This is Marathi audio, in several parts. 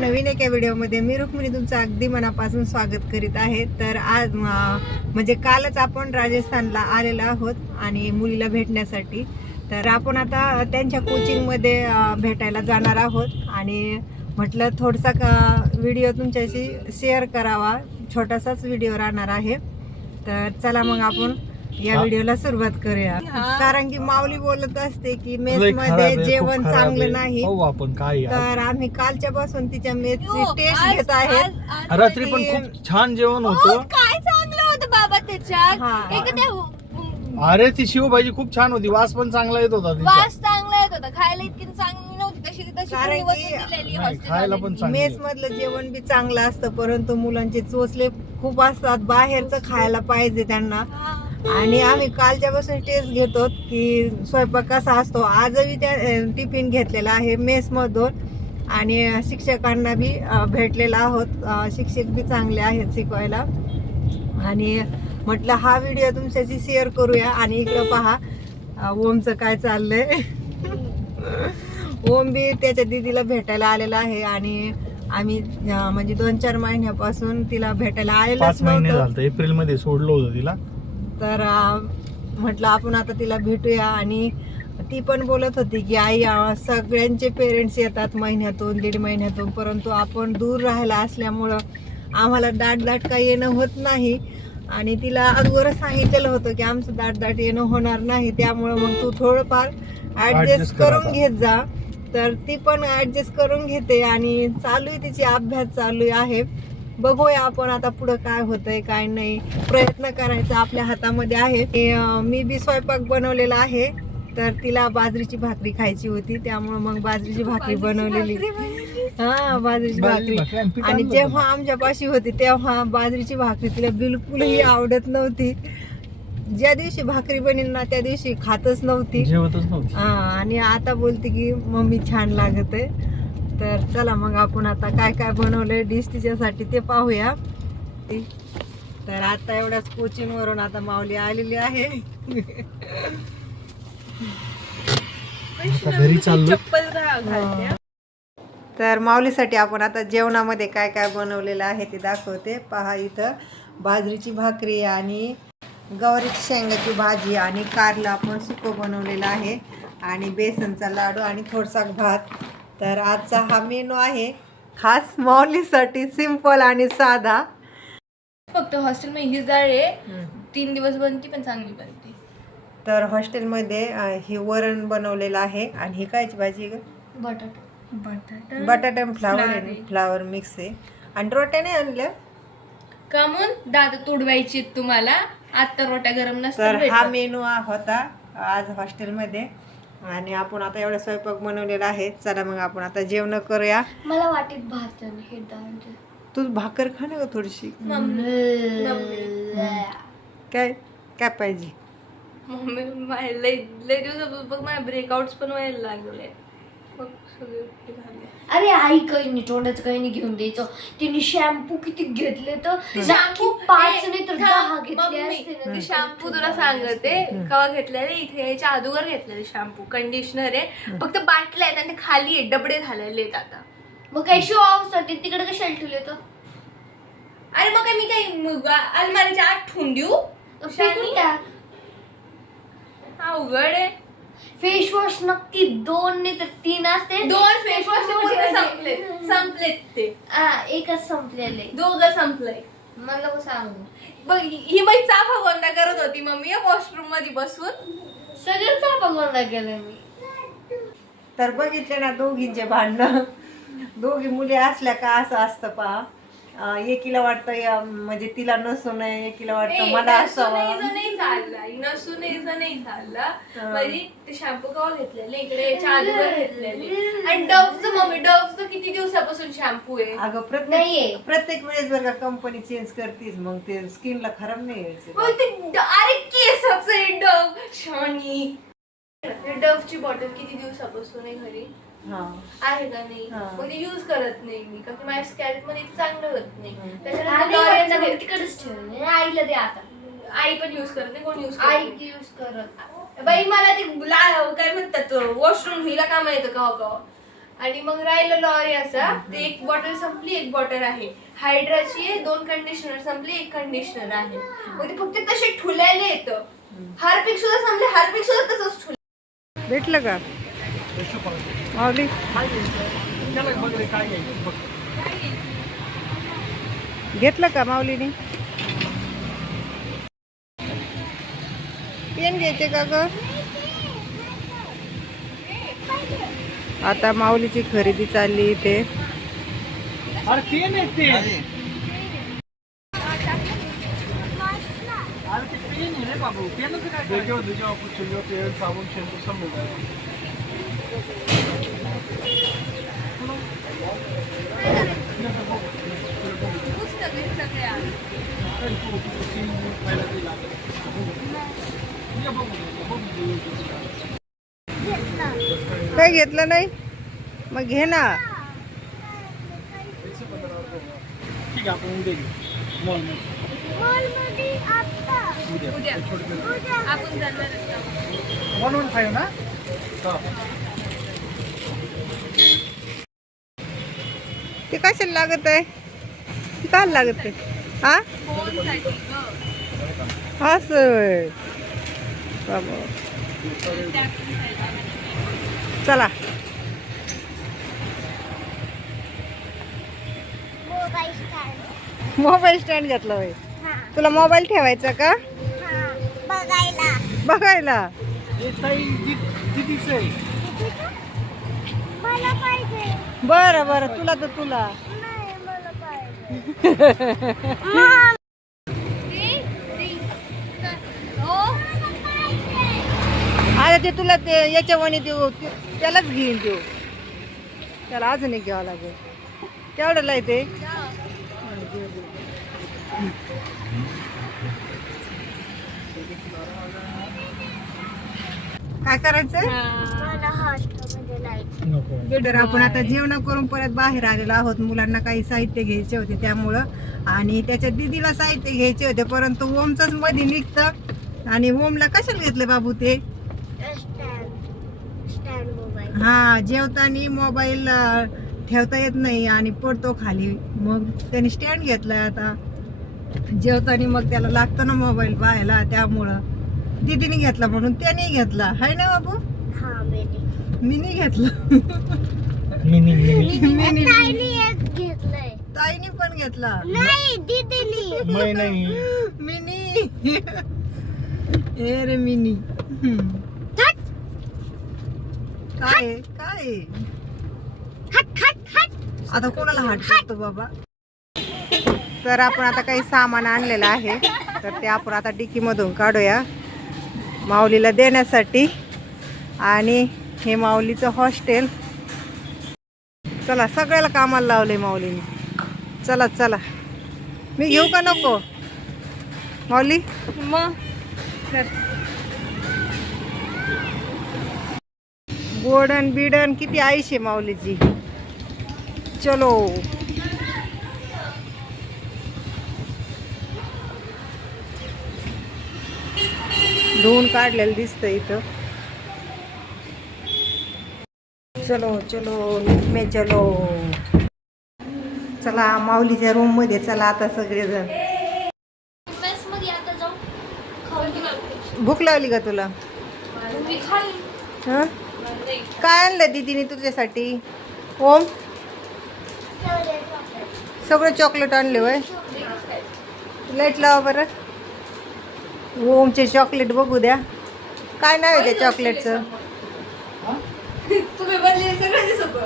नवीन एका व्हिडिओमध्ये मी रुक्मिणी तुमचं अगदी मनापासून स्वागत करीत आहे. तर आज म्हणजे कालच आपण राजस्थानला आलेलो आहोत आणि मुलीला भेटण्यासाठी. तर आपण आता त्यांच्या कोचिंगमध्ये भेटायला जाणार आहोत. आणि म्हटलं थोडसा का व्हिडिओ तुमच्याशी शेअर करावा. छोटासाच व्हिडिओ राहणार आहे. तर चला मग आपण या. व्हिडिओला सुरुवात करूया. कारण की माऊली बोलत असते की मेस मध्ये आहे, जेवण चांगलं आहे. नाही. पाहू आपण काय आहे. तर आम्ही कालच्या पासून तिच्या मेसची हो, टेस्ट घेत आज रात्री पण ती- खूप छान जेवण हो, होतं. काय चांगलं होतं बाबा त्याच्यात. हा. एक ते अरे ती शिवभाजी खूप छान होती. वास पण चांगला येत होता तिचा. वास चांगला येत होता. खायला इतकी चांगली नव्हती. तशी ती तशी खायला पण मेस मधलं जेवण बी चांगलं असतं. परंतु मुलांचे चोचले खूप असतात. बाहेरचं खायला पाहिजे त्यांना. आणि आम्ही कालच्या पासून टेस्ट घेतो की स्वयंपाक कसा असतो. आजही त्या टिफिन घेतलेला आहे मेस मधून आणि शिक्षकांना बी भेटलेला आहोत. शिक्षक बी चांगले आहेत शिकवायला. आणि म्हटलं हा व्हिडिओ तुमच्याशी शेअर करूया आणि इकडं पहा ओमचं काय चाललंय. ओम बी त्याच्या दिदीला भेटायला आलेला आहे आणि आम्ही म्हणजे दोन चार महिन्यापासून तिला भेटायला झालं एप्रिलमध्ये सोडलं होतं तिला. तर म्हटलं आपण आता तिला भेटूया आणि ती पण बोलत होती की आई सगळ्यांचे पेरेंट्स येतात महिन्यातून दीड महिन्यातून परंतु आपण दूर राहायला असल्यामुळं आम्हाला दाट दाट काही येणं होत नाही. आणि तिला अगोदरच सांगितलेलं होतं की आमचं दाट दाट येणं होणार नाही त्यामुळं मग तू थोडंफार कर करून. घेत जा. तर ती पण ऍडजस्ट करून घेते आणि चालू आहे तिची अभ्यास चालू आहे. बघूया आपण आता पुढं काय होतंय काय नाही. प्रयत्न करायचा आपल्या हातामध्ये आहे. मी बी स्वयंपाक बनवलेला आहे. तर तिला बाजरीची भाकरी खायची होती. त्यामुळे मग बाजरीची भाकरी बनवलेली. हा बाजरीची बाजरी भाकरी. भाकरी आणि जेव्हा होतं. आमच्यापाशी होती तेव्हा बाजरीची भाकरी तिला बिलकुलही आवडत नव्हती. ज्या दिवशी भाकरी बनेल ना त्या दिवशी खातच नव्हती. जेवतच नव्हती. हा आणि आता बोलते की मम्मी छान लागत आहे तर चला मग आपण आता काय काय बनवलंय डिश तिच्यासाठी ते पाहूया. तर आता एवढ्याच कोचिंग वरून आता माऊली आलेली आहे. घरी चाललो. तर माऊलीसाठी आपण आता जेवणामध्ये काय काय बनवलेलं आहे ते दाखवते. पहा इथं बाजरीची भाकरी आणि गवारीची शेंगाची भाजी आणि कारलं आपण सुकं बनवलेलं आहे. आणि बेसनचा लाडू आणि थोडसा भात. तर आजचा हा मेनू आहे खास माऊलीसाठी सिंपल आणि साधा. फक्त हॉस्टेल मध्ये हीच डाळ आहे तीन दिवस बनती पण चांगली बनते. तर हॉस्टेलमध्ये अं, हे वरण बनवलेलं आहे. आणि ही कायची भाजी आहे ग? बटाटा. बटाटा बटाटा आणि फ्लावर आहे फ्लावर. फ्लावर मिक्स आहे. आणि रोट्या नाही आणल्या? कामून दादा तुडवायची तुम्हाला. आता रोट्या गरम तर नसतात हा मेनू होता आज हॉस्टेलमध्ये. आणि आपण आता एवढा स्वयंपाक बनवलेला आहे. चला मग आपण आता जेवण करूया. मला वाटेत भात आणि हे डाळ तू भाकर खा ना ग थोडीशी. काय काय पाहिजे? मम्मी लय लय दिवस बघ माझ्या ब्रेकआउट्स पण व्हायला लागले. अरे आई काही नाही तोंडाचं काही नाही घेऊन द्यायचं. तिने शॅम्पू किती घेतले तर? शॅम्पू पाच नाही तर दहा घेतले मम्मी, असते ना ते शॅम्पू तुला सांगते. कवा घेतलेले इथे याच्या अगोदर घेतलेले शॅम्पू कंडिशनर आहे. फक्त बाटल्या आहेत आणि ते खाली आहे. डबडे झालेले आहेत आता. मग काही शो ऑफसाठी तिकडे कशाला ठेवले तर? अरे मग काय मी काही मग अलमारीच्या आत ठेवून देऊ? फेकून टाक अवघड आहे. फेस वॉश नक्की दोन नाही तर तीन असते. दोन फेस वॉश संपले संपलेत ते. हा, एकच संपलेले. दोघं संपलंय. मला नको सांगू. बघ ही बाई चाफा गोंदा करत होती मम्मी वॉशरूममध्ये बसून. सगळं चापा गोंदा केलं मी. तर बघितले ना दोघींचे भांडणं. दोघी मुली असल्या का असं असतं पहा. एकीला वाटतं या- म्हणजे तिला नसू नये एकीला वाटतं मला नसून नाही चालला. नसून नाही चालला. म्हणजे ते शॅम्पू कवा घेतलेले? इकडे अगोदर घेतलेले. आणि डवचं मम्मी डवचं किती दिवसापासून शॅम्पू आहे? अगं प्रत्येक नाहीये. प्रत्येक वेळेस बरं का कंपनी चेंज करतीस मग ते स्किनला खराब नाही ड- अरे केसाचं आहे डव शॉनी डवची बॉटल किती दिवसापासून आहे घरी? आहे का नाही? हा. मग युज करत नाही. मी कारण की माझ्या स्कॅल्पमध्ये चांगलं होत नाही. त्याच्यानंतर तिकडेच ठेवले आईला दे आता. आई पण युज करत नाही कोण युज आई करत यूज करत बाई मला ते ला- काय म्हणतात वॉशरूम हिला काम येतं कवा कवा आणि मग राहिलं लॉरी असा. ते एक बॉटल संपली एक बॉटल आहे. हायड्राची आहे दोन कंडिशनर संपली एक कंडिशनर आहे. मग ते फक्त तसे ठुलायला येतं हार्पिक सुद्धा संपले हार्पिक सुद्धा तसंच ठुल भेटलं का? माऊली? घेतलं का माऊलीने? पेन घ्यायचे का ग? आता माऊलीची खरेदी चालली इथे. पेन बाबू. पेनच काय साबुन शैम्पू सब काही घेतलं नाही? मग घे ना. ठीक आहे आपण उद्या घेऊ. मॉलमध्ये उद्या. आपण जाणार वन वन फाईव्ह ना? ते कशाला लागत आहे? ते काय लागत आहे? हा? असं. चला. Mobile stand. घेतला होय तुला मोबाईल ठेवायचा का? बघायला. बघायला. बरं बरं. तुला तर तुला. अरे ते तुला ते याच्या वणी देऊ त्यालाच घेईन देऊ. त्याला अजून एक घ्यावं लागेल. केवढ्याला आहे ते? काय करायचं तर आपण आता जेवण करून परत बाहेर आलेलो आहोत. मुलांना काही साहित्य घ्यायचे होते त्यामुळं. आणि त्याच्या दिदीला साहित्य घ्यायचे होते परंतु ओमचंच मध्ये निघतं. आणि ओमला कशाला घेतले बाबू ते? स्टँड. Stand mobile. हा जेवताना मोबाईल ठेवता येत नाही आणि पडतो खाली. मग त्याने स्टँड घेतलाय आता. जेवताना मग त्याला लागतं ना मोबाईल पाहायला त्यामुळं. दीदीने घेतला म्हणून त्याने घेतला. हाय ना बाबू? बेटी मी नाही घेतलं मिनी मिनी. मिनी ताईने एक घेतलंय. ताईने पण घेतला. नाही दीदीने. मै नाही. मिनी. ए रे मिनी. हम्म. काय? काय? आहे? हट हट हट. आता कोणाला हात करतो बाबा? तर आपण आता काही सामान आणलेलं आहे. तर ते आपण आता डिकी मधून काढूया. माऊलीला देण्यासाठी. आणि हे माऊलीचं हॉस्टेल. चला सगळ्याला कामाला लावले माऊलीने. चला चला. मी घेऊ का नको? माऊली? मग? गोडन बिडन किती आईश आहे माऊलीची. चलो. धुवून काढलेलं दिसतं इथं. चलो चलो मे चलो. चला माऊलीच्या रूममध्ये चला आता सगळेजण. भूक लागली का तुला? हं? काय आणलं दीदीने तुझ्यासाठी? ओम? सगळं चॉकलेट आणले वय लाइट लावा बरं. ओमचे चॉकलेट बघू द्या. काय नाव आहे त्या चॉकलेटचं तुम्ही बनले सगळं दिसत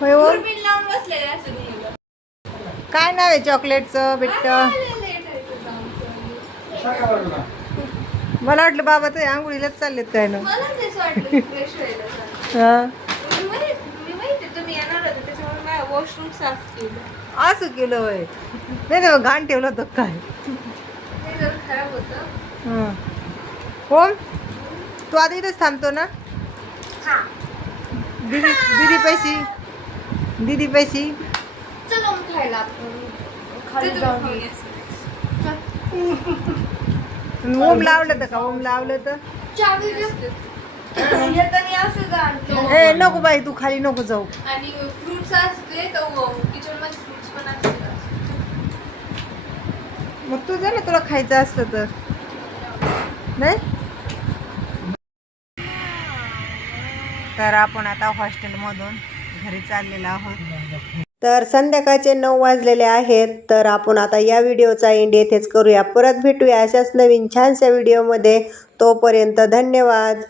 होय ओम दुर्बीण लावून बसलेले असं नाही काय नाव आहे चॉकलेटचं बिट्ट? मला वाटलं बाबा ते आंघोळीलाच चाललेत काय ना. मला तेच वाटलं फ्रेश व्हायला सांग. हं. मी माहित- मी माहिती तुम्ही येणार होते त्याच्यामुळे माझ्या वॉशरूम साफ केलं. असं केलं होय. नाही नाही घाण ठेवलं होतं काय? ते जरा खराब होतं. हं. ओम तू आता इथंच थांबतो ना? हा. दीदी दीदी पैशी दीदी पैशी चलो मग खायला खाली जाऊन. ओम लावलं तर का? ओम लावलं तर. आणतो ए नको बाई तू खाली नको जाऊ. आणि फ्रुट्स असते तर किचनमध्ये फ्रुट्स पण असतात. मग तू जा ना तुला खायचं असलं तर. नाही? तर आपण आता हॉस्टेलमधून घरी चाललेलो आहोत. तर संध्याकाळचे नऊ वाजलेले आहेत तर आपण आता या व्हिडिओचा एंड येथेच करूया. परत भेटूया अशाच नवीन छानशा व्हिडिओमध्ये. तोपर्यंत धन्यवाद.